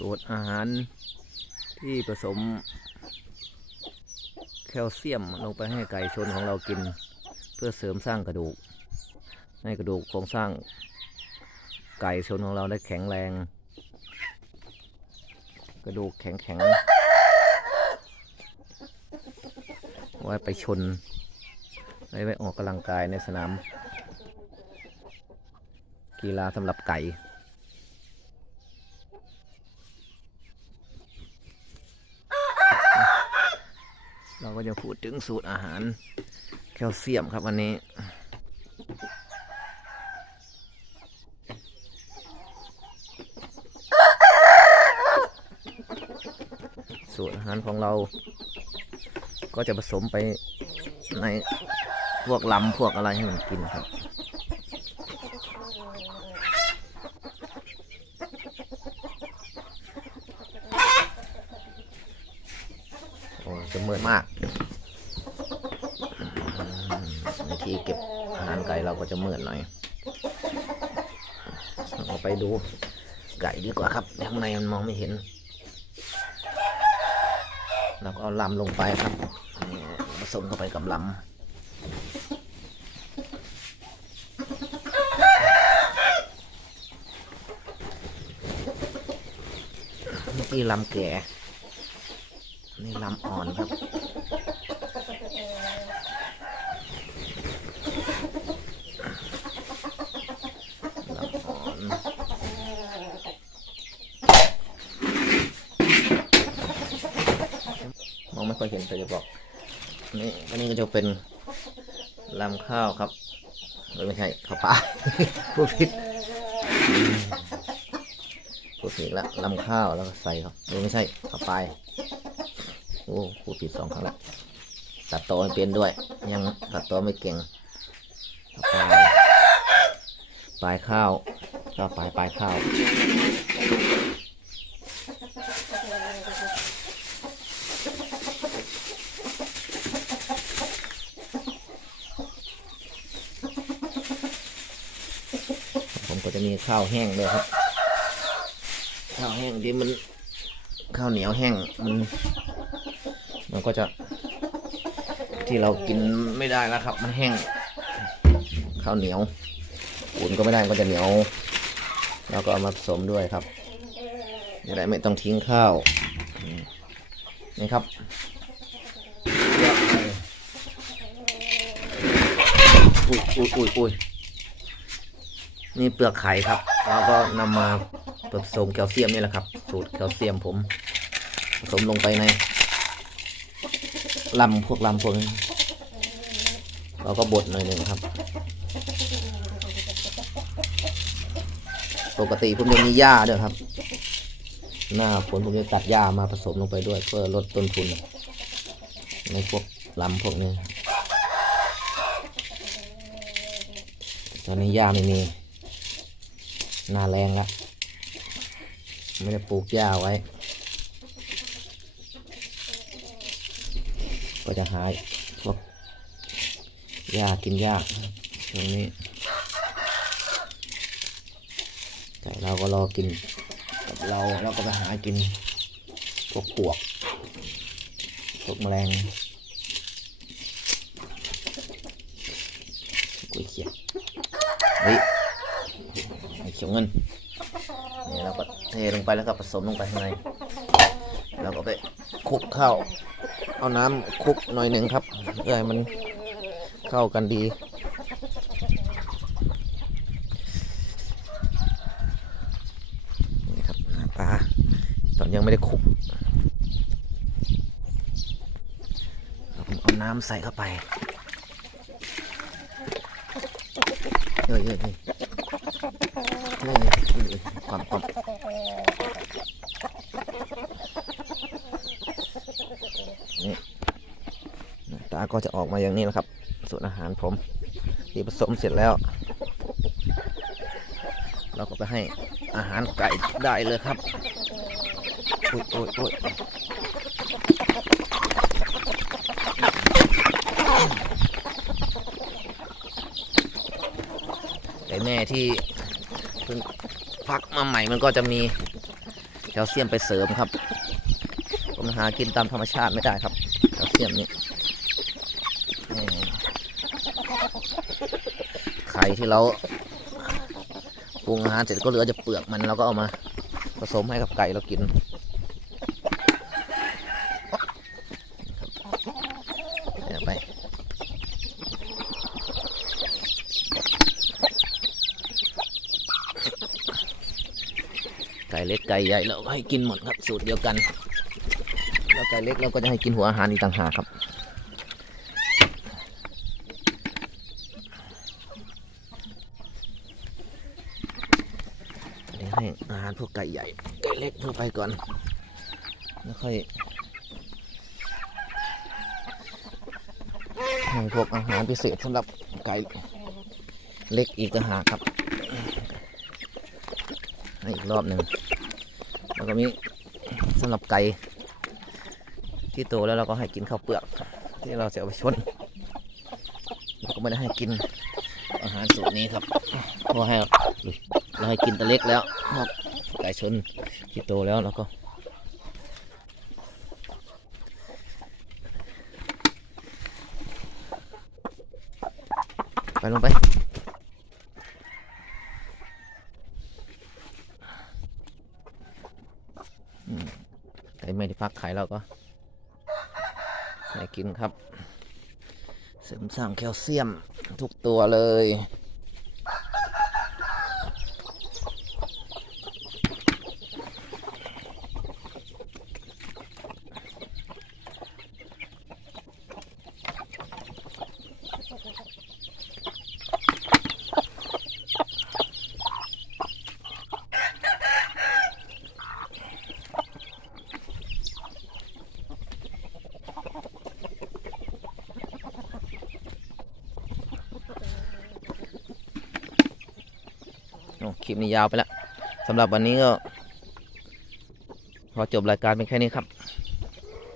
สูตรอาหารที่ผสมแคลเซียมลงไปให้ไก่ชนของเรากิน เพื่อเสริมสร้างกระดูก ให้กระดูกโครงสร้างไก่ชนของเราได้แข็งแรง กระดูกแข็งแข็งๆไว้ไปชนไว้ไปออกกำลังกายในสนาม กีฬาสำหรับไก่ เรา ก็จะพูดถึงสูตรอาหารแคลเซียมครับวันนี้ สูตรอาหารของเรา ก็จะผสมไปในพวกลำพวกอะไรให้มันกินครับโอ้จะมืดมากอืมวิ ธีเก็บอาหารไก่เราก็จะมืดหน่อยเราไปดูไก่ดีกว่าครับข้างในมันมองไม่เห็นเราก็เอาลำลงไปครับผสมเข้าไปกับลำเมื่อกี้ลำแก่นี่ลำอ่อนครับ ลำอ่อน มองไม่ค่อยเห็นแต่จะบอกนี่อันนี้ก็จะเป็นลำข้าวครับเอ้ยไม่ใช่ข้าวปลาพูดผิดพูดผิดละลำข้าวแล้วก็ใส่ครับไม่ใช่ข้าวปลายโอ้พูดผิดสองครั้งละตัดต่อไม่เป็นด้วย ยังตัดต่อไม่เก่งปลายปลายข้าวก็ปลายปลายข้าว จะมีข้าวแห้งด้วยครับ ข้าวแห้งที่มันข้าวเหนียวแห้งมัน มันก็จะ ที่เรากินไม่ได้แล้วครับ มันแห้ง ข้าวเหนียวอุ่นก็ไม่ได้ก็จะเหนียวแล้วก็เอามาผสมด้วยครับจะได้ไม่ต้องทิ้งข้าวนี่ครับอุ้ยอุ้ยอุ้ยอุ้ย นี่เปลือกไข่ครับแล้วก็นำมาผสมแคลเซียมนี่แหละครับ สูตรแคลเซียมผมผสมลงไปในลำพวกลำพวกนี้เราก็บดหน่อยหนึ่งครับ ปกติผมจะมีหญ้าด้วยครับ หน้าฝนผมจะตัดหญ้ามาผสมลงไปด้วย เพื่อลดต้นทุน ในพวกลำพวกนี้ตอนนี้หญ้าไม่มี หน้าแรงล้วไม่ได้ปลูกหญ้าไว้ ก็จะหายพวกหญ้ากินหญ้าตรงนี้ไก่เราก็รอกินกับเราเราก็ไปหากินพวกปวกพวกแมลงกุ้ยเขียดเฮ้ยไอ ขียวเงินนี่เราก็เทลงไปแล้วก็ผสมลงไปข้างในแล้วก็ไปคลุกข้าวเอาน้ำคลุกหน่อยหนึ่งครับเพื่อให้มันเข้ากันดีนี่ครับหน้าตาตอนยังไม่ได้คลุกผมเอาน้ำใส่เข้าไปเฮ้ยเฮ้ย ฮ้ยเฮ้ยเฮ้ยความความนี่ตาก็จะออกมาอย่างนี้นะครับส่วนอาหารผมที่ผสมเสร็จแล้ว เราก็ไปให้อาหารไก่ได้เลยครับโอ้ยโอ้ยโอ้ยไก่แม่ที่ ฟักมาใหม่มันก็จะมีแคลเซียมไปเสริมครับ ผมหากินตามธรรมชาติไม่ได้ครับแคลเซียมนี่ไข่ที่เราปรุงอาหารเสร็จก็เหลือจะเปลือกมันเราก็เอามาผสมให้กับไก่เรากินเอาไป ไก่เล็กไก่ใหญ่เราก็ให้กินหมดครับสูตรเดียวกัน แล้วไก่เล็กเราก็จะให้กินหัวอาหารอีกต่างหากครับเดี๋ยวให้อาหารพวกไก่ใหญ่ไก่เล็กทั่วไปก่อนแล้วค่อยให้พวกอาหารพิเศษสำหรับไก่เล็กอีกต่างหากครับ ให้อีกรอบหนึ่งแล้วก็มีสำหรับไก่ที่โตแล้วเราก็ให้กินข้าวเปลือก ที่เราจะเอาไปชนเราก็ไม่ได้ให้กินอาหารสูตรนี้ครับเพราะให้เราให้กินตะเล็กแล้วครับไก่ชนที่โตแล้วเราก็ไปลงไป พักไข่เราก็ให้กินครับ เสริมสร้างแคลเซียมทุกตัวเลย ลิปนี้ยาวไปแล้วสำหรับวันนี้ก็ พอจบรายการเป็นแค่นี้ครับ